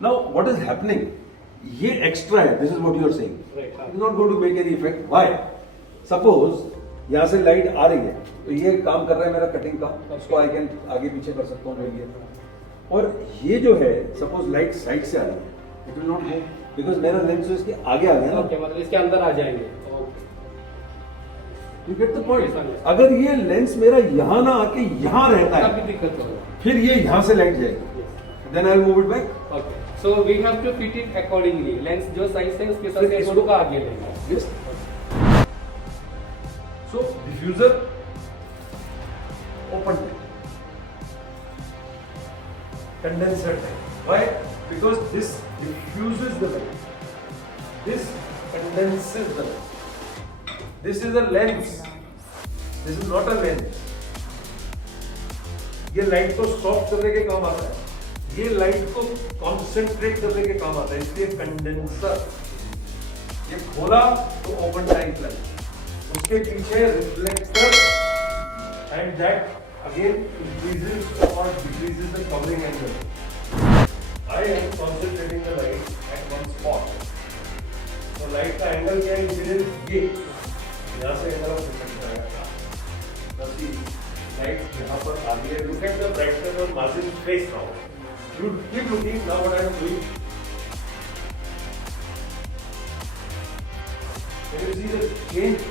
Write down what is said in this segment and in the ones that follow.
Now, what is happening? ये extra है. This is what you are saying. Right. It's not going to make any effect. Why? Suppose यहाँ से light आ रही है, तो ये काम कर रहा है मेरा कटिंग का, उसको आई कैन आगे पीछे कर सकता हूँ ये. और ये जो है, सपोज लाइट साइड से आ रही है, it will not move because मेरा लेंस इसके आगे आ गया ना. ओके, मतलब इसके अंदर आ जाएंगे. You get the point. अगर ये लेंस मेरा यहाँ ना आके यहाँ रहता काफी है, दिक्कत होगा. फिर ये यहाँ से लाइट जाएगी, then I will move it back. Okay, so we have to fit it accordingly. Lens जो साइज है उसके साथ इसको- इसको आगे लेंगे. Yes. So diffuser open tank, condenser tank. Why? Because this diffuses the light. This condenses the light. This is a lens. This is not a lens. ये light को सॉफ्ट करने के काम आता है, ये लाइट को कॉन्सेंट्रेट करने के काम आता है, इसलिए कंडेंसर. ये खोला तो ओपन टाइप लाइट, उसके पीछे reflector, and that again increases और decreases the covering angle. I am concentrating the light at one spot. तो लाइट का एंगल क्या है? इंसिडेंस ये यहाँ से एक तरफ रिफ्लेक्ट आएगा, बस ये लाइट यहाँ पर आ गई है. लुक एट द ब्राइटनेस और margin face now. You keep looking. Now what I am doing, can you see the change?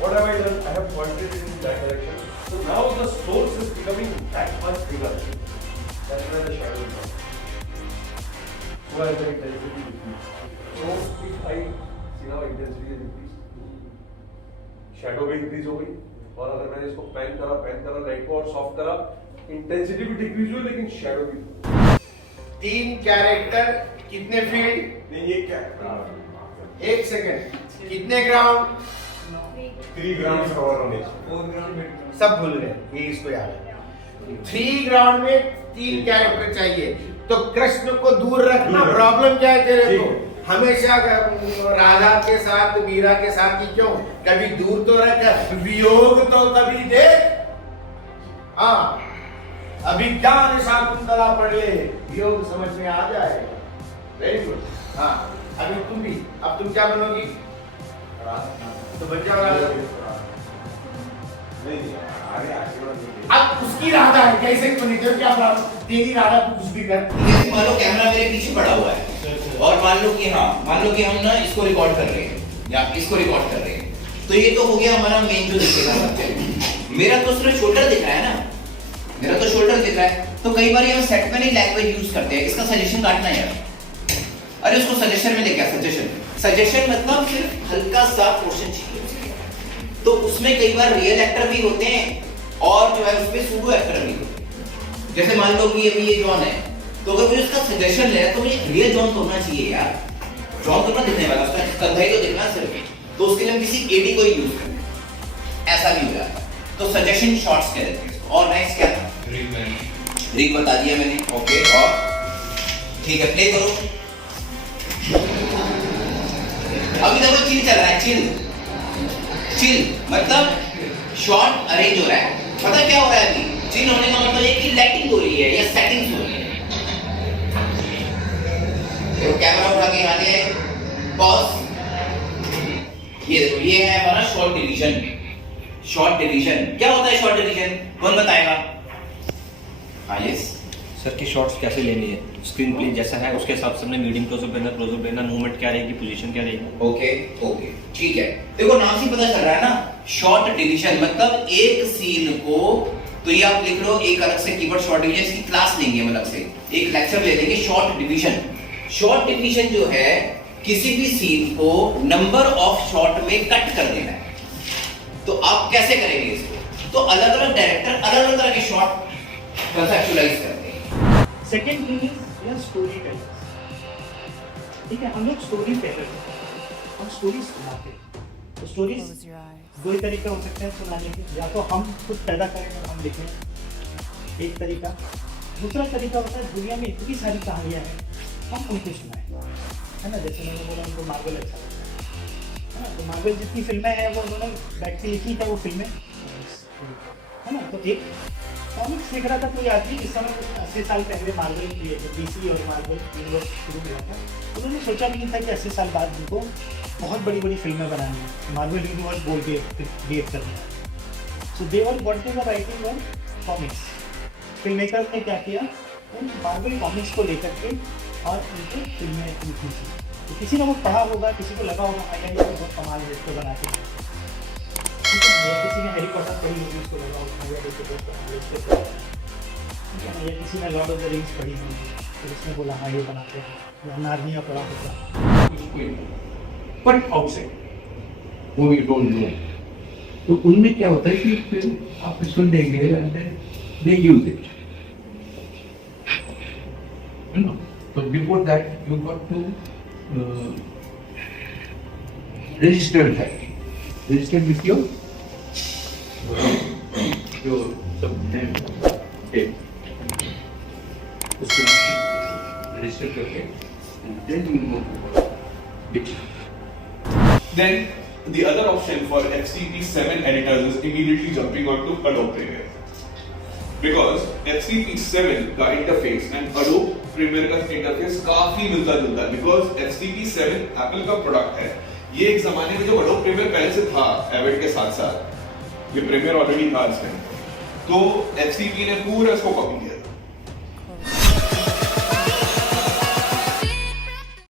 What have I done? I have pointed it in that direction. So now the source is becoming that much bigger. That's where the shadow comes. So as the intensity decreases. So if I see now intensity is increased, shadow भी increase हो गई. और अगर मैंने इसको pan करा light को और सॉफ्ट करा, इंटेंसिटी भी डिक्रीज हुई लेकिन शेडो भी. 3 कैरेक्टर कितने फील्ड? नहीं ये क्या? 1 सेकंड. कितने ग्राउंड? 3 ग्राउंड कवर होने चाहिए. सब भूल गए, ये इसको याद है. 3 ग्राउंड में 3 कैरेक्टर चाहिए. तो कृष्ण को दूर रखना प्रॉब्लम क्या है तेरे को? हमेशा राधा के साथ मीरा के साथ ही क्यों? कभी दूर तो रख, वियोग तो कभी देख. हाँ, अभिज्ञान शाकुंतला पढ़ ले, वियोग समझ में आ जाएगा. Very good. हाँ, अभी तुम भी. अब तुम क्या बनोगी? तो बन जाओ राधा. अब उसकी राधा है, कैसे बनी? तो क्या तेरी राधा तू कुछ भी कर. जैसे मान लो कैमरा मेरे पीछे पड़ा हुआ है और मान लो कि हम ना इसको रिकॉर्ड कर रहे हैं या इसको रिकॉर्ड कर रहे हैं, तो ये तो हो गया हमारा मेन जो दिखेगा सबसे. मेरा तो सिर्फ शोल्डर दिख रहा है ना, मेरा तो शोल्डर दिख रहा है. तो कई बार हम सेट में नहीं लैंग्वेज यूज करते हैं, इसका सजेशन काटना है यार. अरे उसको सजेशन में लेके आ. सजेशन मतलब सिर्फ हल्का सा पोर्शन चाहिए. तो उसमें कई बार रियल एक्टर भी होते हैं और जो है उसमें सूडो एक्टर भी होते हैं. जैसे मान लो कि अभी ये जॉन है, तो अगर मुझे उसका सजेशन ले तो मुझे रियल जॉन तो होना चाहिए यार. जॉन तो ना दिखने वाला, उसका कंधा ही तो दिखना सिर्फ. तो उसके लिए हम किसी एडी को ही यूज करते हैं, ऐसा भी हो जाता है. तो सजेशन शॉट्स कहते हैं इसको. और नेक्स्ट क्या था? रिग बता दिया मैंने. ओके, और ठीक है, प्ले करो. अभी देखो चिल चल रहा है. चिल मतलब शॉट अरेंज हो रहा है. पता क्या हो रहा है अभी? चिल होने का मतलब ये कि लाइटिंग हो रही है या सेटिंग्स हो रही है. तो कैमरा उठा के यहाँ ले आए, पॉज. ये देखो, ये है हमारा शॉर्ट डिवीजन. शॉर्ट डिवीजन क्या होता है? शॉर्ट डिवीजन कौन बताएगा? हाँ, यस सर की शॉट्स कैसे लेनी है? स्क्रीन प्ले जैसा है उसके हिसाब से हमने मीडियम क्लोजअप लेना, मूवमेंट क्या रहेगी, पोजीशन क्या रहेगी. ओके, ठीक है. देखो नाम से पता चल रहा है ना, शॉर्ट डिवीजन मतलब एक सीन को, तो ये आप लिख लो एक अलग से कीवर्ड शॉर्ट डिवीजन. इसकी क्लास लेंगे हम अलग से, एक लेक्चर ले लेंगे शॉर्ट डिवीजन. शॉर्ट डिवीजन जो है किसी भी सीन को नंबर ऑफ शॉट में कट कर देना है. तो आप कैसे करेंगे इसको? तो अलग अलग डायरेक्टर अलग अलग तरह के शॉट कंसेप्चुअलाइज करते हैं. सेकेंड थिंग इज या स्टोरी टेलिंग. ठीक है, हम लोग स्टोरी टेलर हैं, हम स्टोरी सुनाते हैं. तो स्टोरीज दो ही तरीके हो सकते हैं सुनाने के. या तो हम खुद पैदा करें और हम लिखें, एक तरीका. दूसरा तरीका होता है दुनिया में इतनी सारी कहानियाँ हैं, हम उनको सुनाएं. है ना, जैसे मैंने बोला उनको मार्वल अच्छा लगता है ना. तो मार्वल जितनी फिल्में हैं वो उन्होंने बैठ के लिखी था वो फिल्में, है ना. तो एक कॉमिक्स लिख रहा था कोई आदमी इस समय 80 साल पहले मार्वल डीसी और मार्वल यूनिवर्स शुरू किया था। उन्होंने सोचा भी नहीं था कि 80 साल बाद उनको बहुत बड़ी बड़ी फिल्में बनानी है, मार्वल यूनिवर्स बोल के क्रिएट करना है। So they were what they were writing on comics. Film makers ने क्या किया, उन मार्वल कॉमिक्स को लेकर के और उनकी फिल्में लिखी थी। तो किसी ने वो पढ़ा होगा, किसी को लगा होगा हाँ यार ये बहुत कमाल है, इसको बना के किसी ने हैरी पॉटर पढ़ी होगी, उसको लगा होगा यार ये बहुत कमाल है, इसको ठीक है ना, या किसी ने लॉर्ड ऑफ द रिंग्स पढ़ी होगी तो उसने बोला हाँ ये बनाते हैं, या नार्निया पढ़ा होगा। बट आउटसाइड वो यू डोंट नो, तो उनमें क्या होता है कि फिर आप इसको देंगे they use it, you know. So before that you got to register that, register with your subname date, उसको register करके and then you go to which. Then the other option for FCP7 editors is immediately jumping onto Adobe Premiere. Because FCP7 का interface and Adobe Premiere का interface काफी मिलता जुलता है। Because FCP7 Apple का product है। ये एक जमाने में जब Adobe Premiere पहले से था Avid के साथ साथ, ये Premiere ऑलरेडी था इसमें, तो FCP ने पूरा इसको कॉपी किया।